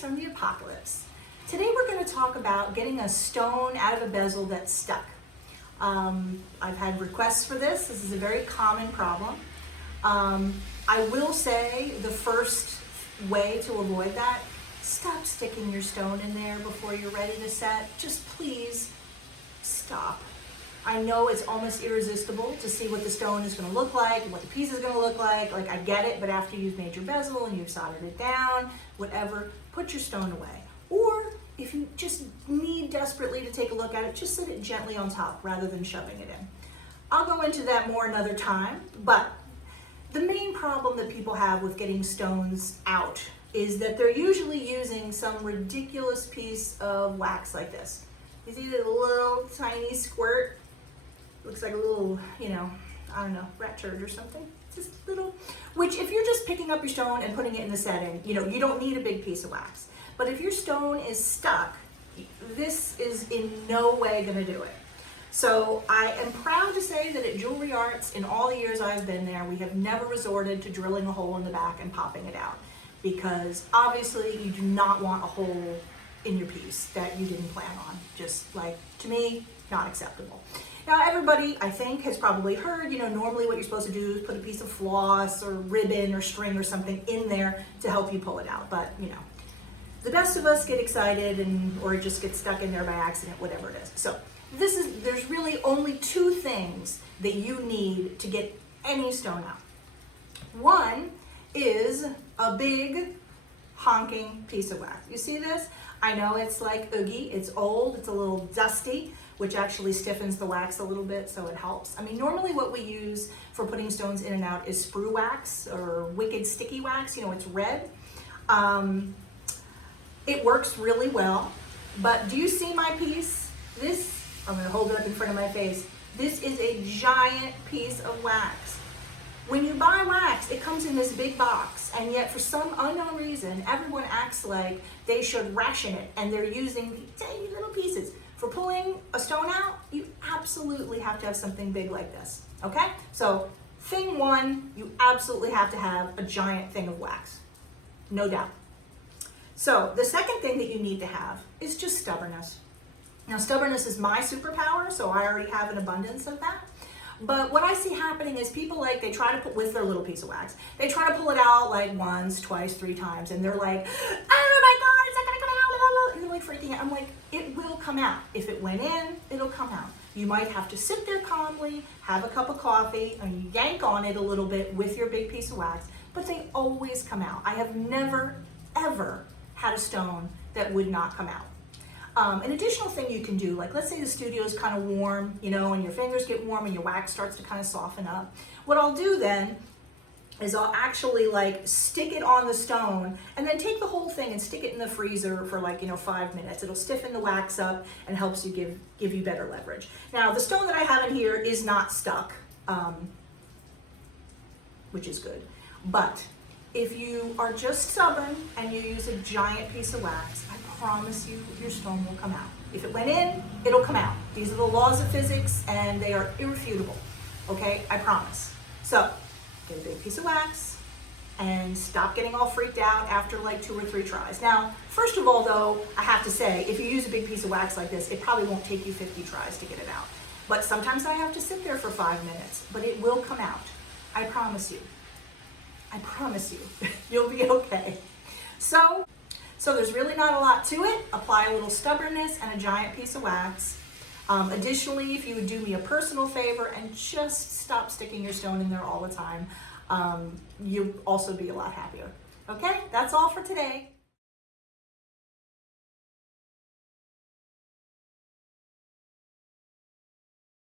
Greetings from the apocalypse. Today we're going to talk about getting a stone out of a bezel that's stuck. I've had requests for this. This is a very common problem. I will say the first way to avoid that, stop sticking your stone in there before you're ready to set. Just please stop. I know it's almost irresistible to see what the stone is going to look like, what the piece is going to look like. Like, I get it, but after you've made your bezel and you've soldered it down, whatever, put your stone away. Or if you just need desperately to take a look at it, just sit it gently on top rather than shoving it in. I'll go into that more another time, but the main problem that people have with getting stones out is that they're usually using some ridiculous piece of wax like this. You see this little tiny squirt? Looks like a little, I don't know, rat turd or something. Just little, which if you're just picking up your stone and putting it in the setting, you don't need a big piece of wax. But if your stone is stuck, this is in no way gonna do it. So I am proud to say that at Jewelry Arts, in all the years I've been there, we have never resorted to drilling a hole in the back and popping it out. Because obviously you do not want a hole in your piece that you didn't plan on. Just like, to me, not acceptable. Now everybody, I think, has probably heard, normally what you're supposed to do is put a piece of floss or ribbon or string or something in there to help you pull it out. But, the best of us get excited or it just gets stuck in there by accident, whatever it is. So there's really only two things that you need to get any stone out. One is a big honking piece of wax. You see this? I know it's like oogie, it's old, it's a little dusty, which actually stiffens the wax a little bit, so it helps. I mean, normally what we use for putting stones in and out is sprue wax or wicked sticky wax, it's red. It works really well, but do you see my piece? This, I'm gonna hold it up in front of my face. This is a giant piece of wax. When you buy wax, it comes in this big box, and yet for some unknown reason, everyone acts like they should ration it, and they're using tiny little pieces. For pulling a stone out, you absolutely have to have something big like this, okay? So thing one, you absolutely have to have a giant thing of wax, no doubt. So the second thing that you need to have is just stubbornness. Now stubbornness is my superpower, so I already have an abundance of that. But what I see happening is people they try to put with their little piece of wax, they try to pull it out like once, twice, 3 times, and they're like, oh my God, it's not gonna come out, and they're like freaking out. I'm like, it will come out. If it went in, it'll come out. You might have to sit there calmly, have a cup of coffee, and yank on it a little bit with your big piece of wax, but they always come out. I have never, ever had a stone that would not come out. An additional thing you can do, like let's say the studio is kind of warm, and your fingers get warm and your wax starts to kind of soften up. What I'll do then is I'll actually stick it on the stone and then take the whole thing and stick it in the freezer for 5 minutes. It'll stiffen the wax up and helps you give you better leverage. Now the stone that I have in here is not stuck, which is good. But if you are just stubborn and you use a giant piece of wax, I promise you your stone will come out. If it went in, it'll come out. These are the laws of physics and they are irrefutable, okay? I promise. So, get a big piece of wax and stop getting all freaked out after 2 or 3 tries. Now, first of all though, I have to say, if you use a big piece of wax like this, it probably won't take you 50 tries to get it out. But sometimes I have to sit there for 5 minutes, but it will come out. I promise you. I promise you, you'll be okay. So there's really not a lot to it. Apply a little stubbornness and a giant piece of wax. Additionally, if you would do me a personal favor and just stop sticking your stone in there all the time, you'll also be a lot happier. Okay, that's all for today.